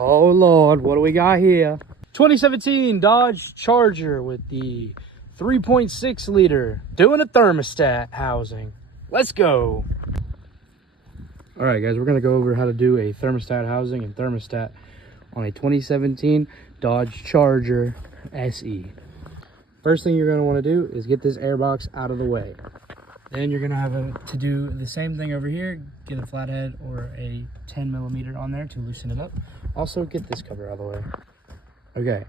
Oh Lord, what do we got here? 2017 Dodge Charger with the 3.6 liter doing a thermostat housing. Let's go. All right guys, we're gonna go over how to do a thermostat housing and thermostat on a 2017 Dodge Charger SE. First thing you're gonna wanna do is get this air box out of the way. Then you're gonna have to do the same thing over here. Get a flathead or a 10mm on there to loosen it up. Also get this cover out of the way. Okay,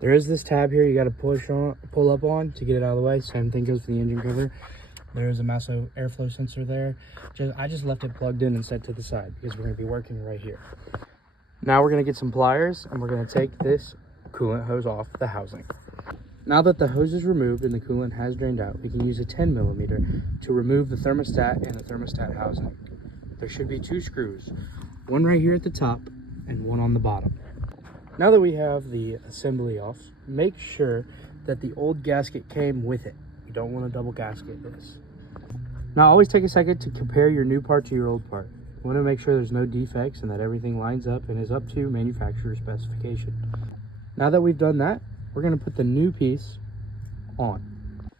there is this tab here you gotta pull up on to get it out of the way. Same thing goes for the engine cover. There is a massive airflow sensor there. I just left it plugged in and set to the side because we're gonna be working right here. Now we're gonna get some pliers and we're gonna take this coolant hose off the housing. Now that the hose is removed and the coolant has drained out, we can use a 10mm to remove the thermostat and the thermostat housing. There should be 2 screws, one right here at the top and one on the bottom. Now that we have the assembly off, make sure that the old gasket came with it. You don't want to double gasket this. Now always take a second to compare your new part to your old part. You want to make sure there's no defects and that everything lines up and is up to manufacturer specification. Now that we've done that, we're going to put the new piece on.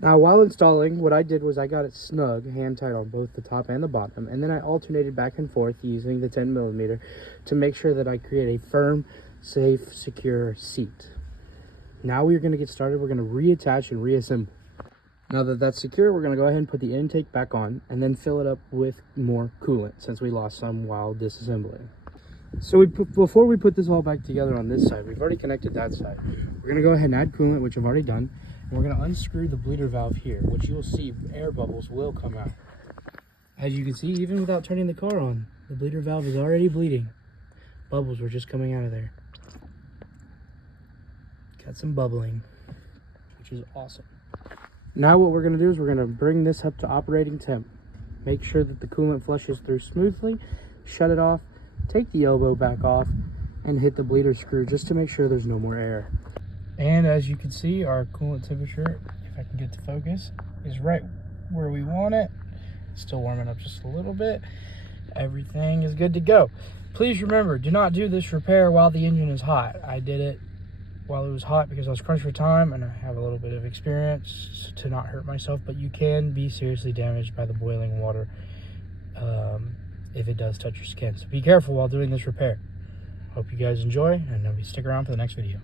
Now while installing, what I did was I got it snug, hand tight on both the top and the bottom, and then I alternated back and forth using the 10mm to make sure that I create a firm, safe, secure seat. Now we're going to get started. We're going to reattach and reassemble. Now that that's secure, we're going to go ahead and put the intake back on and then fill it up with more coolant since we lost some while disassembling. So before we put this all back together on this side, we've already connected that side. We're going to go ahead and add coolant, which I've already done. And we're going to unscrew the bleeder valve here, which you'll see air bubbles will come out. As you can see, even without turning the car on, the bleeder valve is already bleeding. Bubbles were just coming out of there. Got some bubbling, which is awesome. Now what we're going to do is we're going to bring this up to operating temp. Make sure that the coolant flushes through smoothly, shut it off, take the elbow back off, and hit the bleeder screw just to make sure there's no more air. And as you can see, our coolant temperature, if I can get to focus, is right where we want it. It's still warming up just a little bit. Everything is good to go. Please remember, do not do this repair while the engine is hot. I did it while it was hot because I was crunched for time and I have a little bit of experience to not hurt myself, but you can be seriously damaged by the boiling water if it does touch your skin. So be careful while doing this repair. Hope you guys enjoy and stick around for the next video.